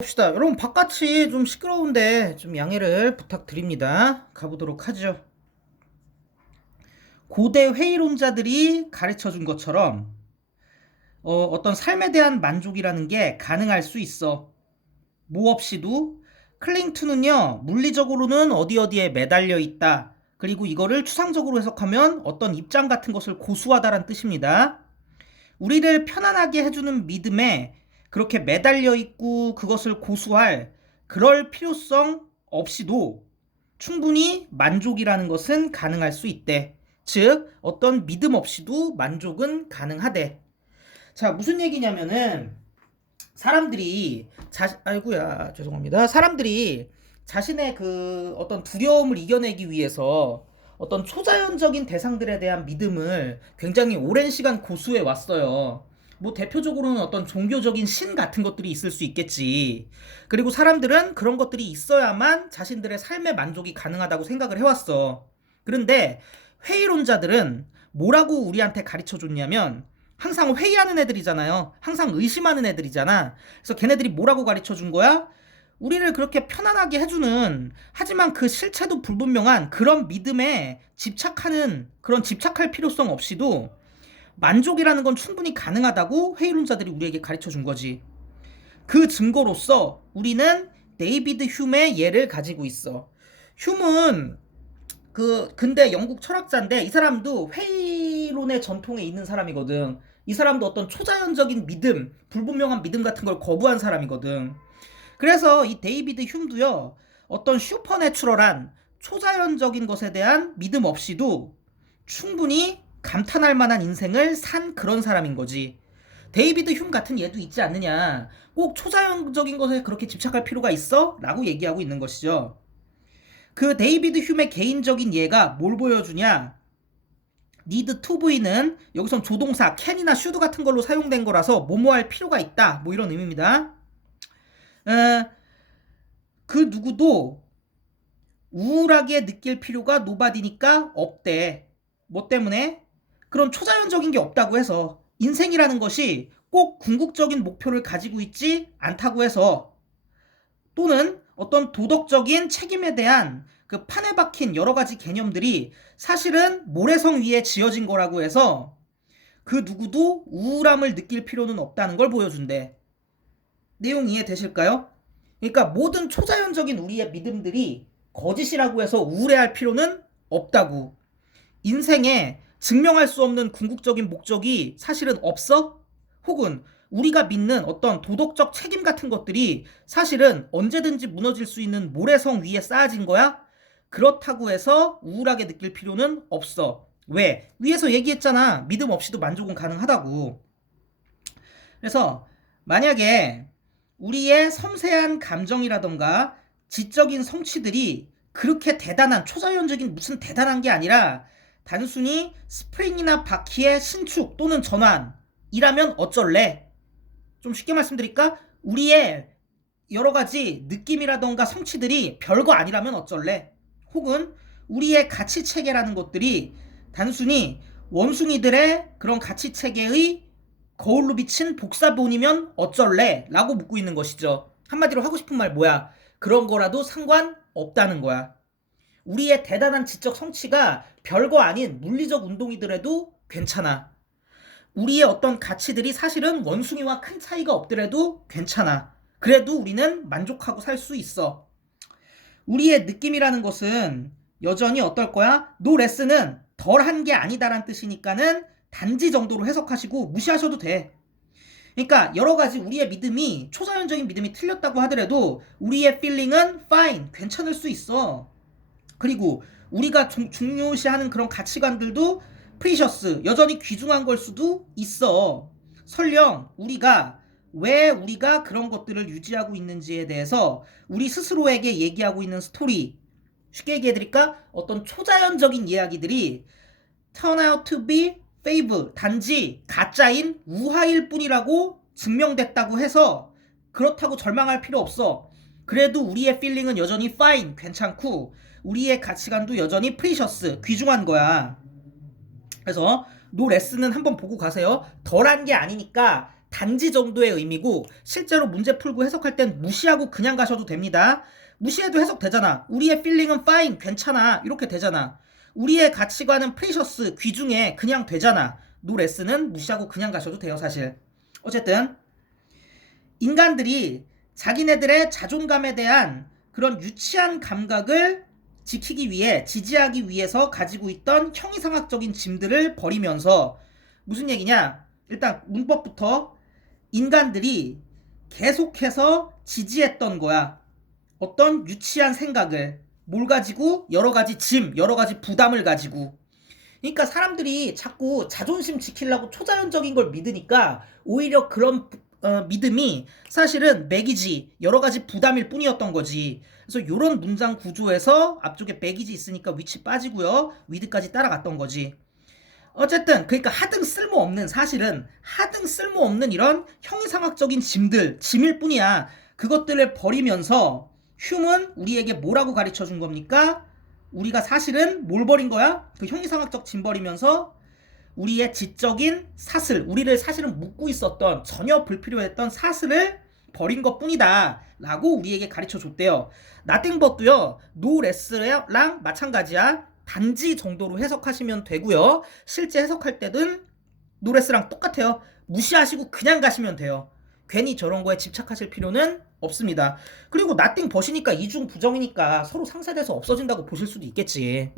봅시다. 여러분 바깥이 좀 시끄러운데 좀 양해를 부탁드립니다. 가보도록 하죠. 고대 회의론자들이 가르쳐 준 것처럼 어떤 삶에 대한 만족이라는 게 가능할 수 있어. 뭐 없이도. 클링투는요, 물리적으로는 어디 어디에 매달려 있다. 그리고 이거를 추상적으로 해석하면 어떤 입장 같은 것을 고수하다란 뜻입니다. 우리를 편안하게 해주는 믿음에 그렇게 매달려 있고 그것을 고수할 그럴 필요성 없이도 충분히 만족이라는 것은 가능할 수 있대. 즉 어떤 믿음 없이도 만족은 가능하대. 자, 무슨 얘기냐면은 사람들이 아이고야 죄송합니다. 사람들이 자신의 그 어떤 두려움을 이겨내기 위해서 어떤 초자연적인 대상들에 대한 믿음을 굉장히 오랜 시간 고수해 왔어요. 뭐 대표적으로는 어떤 종교적인 신 같은 것들이 있을 수 있겠지. 그리고 사람들은 그런 것들이 있어야만 자신들의 삶의 만족이 가능하다고 생각을 해왔어. 그런데 회의론자들은 뭐라고 우리한테 가르쳐 줬냐면 항상 회의하는 애들이잖아요. 항상 의심하는 애들이잖아. 그래서 걔네들이 뭐라고 가르쳐 준 거야? 우리를 그렇게 편안하게 해주는, 하지만 그 실체도 불분명한 그런 믿음에 집착할 필요성 없이도 만족이라는 건 충분히 가능하다고 회의론자들이 우리에게 가르쳐 준 거지. 그 증거로서 우리는 데이비드 휴메의 예를 가지고 있어. 휴은 근대 영국 철학자인데 이 사람도 회의론의 전통에 있는 사람이거든. 이 사람도 어떤 초자연적인 믿음, 불분명한 믿음 같은 걸 거부한 사람이거든. 그래서 이 데이비드 휴도요, 어떤 슈퍼내추럴한 초자연적인 것에 대한 믿음 없이도 충분히 감탄할 만한 인생을 산 그런 사람인 거지. 데이비드 휴 같은 예도 있지 않느냐. 꼭 초자연적인 것에 그렇게 집착할 필요가 있어? 라고 얘기하고 있는 것이죠. 그 데이비드 휴의 개인적인 예가 뭘 보여주냐? need to는 여기선 조동사 can이나 should 같은 걸로 사용된 거라서 뭐뭐 할 필요가 있다. 뭐 이런 의미입니다. 그 누구도 우울하게 느낄 필요가 nobody니까 없대. 뭐 때문에? 그런 초자연적인 게 없다고 해서, 인생이라는 것이 꼭 궁극적인 목표를 가지고 있지 않다고 해서, 또는 어떤 도덕적인 책임에 대한 그 판에 박힌 여러 가지 개념들이 사실은 모래성 위에 지어진 거라고 해서 그 누구도 우울함을 느낄 필요는 없다는 걸 보여준대. 내용 이해되실까요? 그러니까 모든 초자연적인 우리의 믿음들이 거짓이라고 해서 우울해할 필요는 없다고. 인생에 증명할 수 없는 궁극적인 목적이 사실은 없어? 혹은 우리가 믿는 어떤 도덕적 책임 같은 것들이 사실은 언제든지 무너질 수 있는 모래성 위에 쌓아진 거야? 그렇다고 해서 우울하게 느낄 필요는 없어. 왜? 위에서 얘기했잖아. 믿음 없이도 만족은 가능하다고. 그래서 만약에 우리의 섬세한 감정이라던가 지적인 성취들이 그렇게 대단한, 초자연적인 무슨 대단한 게 아니라 단순히 스프링이나 바퀴의 신축 또는 전환이라면 어쩔래? 좀 쉽게 말씀드릴까? 우리의 여러 가지 느낌이라던가 성취들이 별거 아니라면 어쩔래? 혹은 우리의 가치 체계라는 것들이 단순히 원숭이들의 그런 가치 체계의 거울로 비친 복사본이면 어쩔래? 라고 묻고 있는 것이죠. 한마디로 하고 싶은 말 뭐야? 그런 거라도 상관없다는 거야. 우리의 대단한 지적 성취가 별거 아닌 물리적 운동이더라도 괜찮아. 우리의 어떤 가치들이 사실은 원숭이와 큰 차이가 없더라도 괜찮아. 그래도 우리는 만족하고 살 수 있어. 우리의 느낌이라는 것은 여전히 어떨 거야? 노 레슨은 덜한 게 아니다란 뜻이니까는 단지 정도로 해석하시고 무시하셔도 돼. 그러니까 여러 가지 우리의 믿음이, 초자연적인 믿음이 틀렸다고 하더라도 우리의 feeling은 fine, 괜찮을 수 있어. 그리고 우리가 중요시하는 그런 가치관들도 프리셔스, 여전히 귀중한 걸 수도 있어. 설령 왜 우리가 그런 것들을 유지하고 있는지에 대해서 우리 스스로에게 얘기하고 있는 스토리, 쉽게 얘기해드릴까? 어떤 초자연적인 이야기들이 turn out to be fable, 단지 가짜인 우화일 뿐이라고 증명됐다고 해서 그렇다고 절망할 필요 없어. 그래도 우리의 필링은 여전히 fine, 괜찮고 우리의 가치관도 여전히 precious, 귀중한 거야. 그래서 노 레슨은 한번 보고 가세요. 덜한 게 아니니까 단지 정도의 의미고 실제로 문제 풀고 해석할 땐 무시하고 그냥 가셔도 됩니다. 무시해도 해석되잖아. 우리의 feeling은 fine, 괜찮아. 이렇게 되잖아. 우리의 가치관은 precious, 귀중해. 그냥 되잖아. no less는 무시하고 그냥 가셔도 돼요, 사실. 어쨌든 인간들이 자기네들의 자존감에 대한 그런 유치한 감각을 지키기 위해, 지지하기 위해서 가지고 있던 형이상학적인 짐들을 버리면서 무슨 얘기냐? 일단 문법부터 인간들이 계속해서 지지했던 거야. 어떤 유치한 생각을, 뭘 가지고? 여러 가지 짐, 여러 가지 부담을 가지고. 그러니까 사람들이 자꾸 자존심 지키려고 초자연적인 걸 믿으니까 오히려 그런 믿음이 사실은 맥이지, 여러 가지 부담일 뿐이었던 거지. 그래서 이런 문장 구조에서 앞쪽에 맥이지 있으니까 위치 빠지고요, 위드까지 따라갔던 거지. 어쨌든 그러니까 하등 쓸모없는, 사실은 하등 쓸모없는 이런 형이상학적인 짐일 뿐이야. 그것들을 버리면서 휴은 우리에게 뭐라고 가르쳐 준 겁니까? 우리가 사실은 뭘 버린 거야? 그 형이상학적 짐 버리면서 우리의 지적인 사슬, 우리를 사실은 묶고 있었던 전혀 불필요했던 사슬을 버린 것 뿐이다 라고 우리에게 가르쳐 줬대요. nothing but도요, no less랑 마찬가지야. 단지 정도로 해석하시면 되고요. 실제 해석할 때는 no less랑 똑같아요. 무시하시고 그냥 가시면 돼요. 괜히 저런 거에 집착하실 필요는 없습니다. 그리고 nothing but이니까 이중 부정이니까 서로 상쇄돼서 없어진다고 보실 수도 있겠지.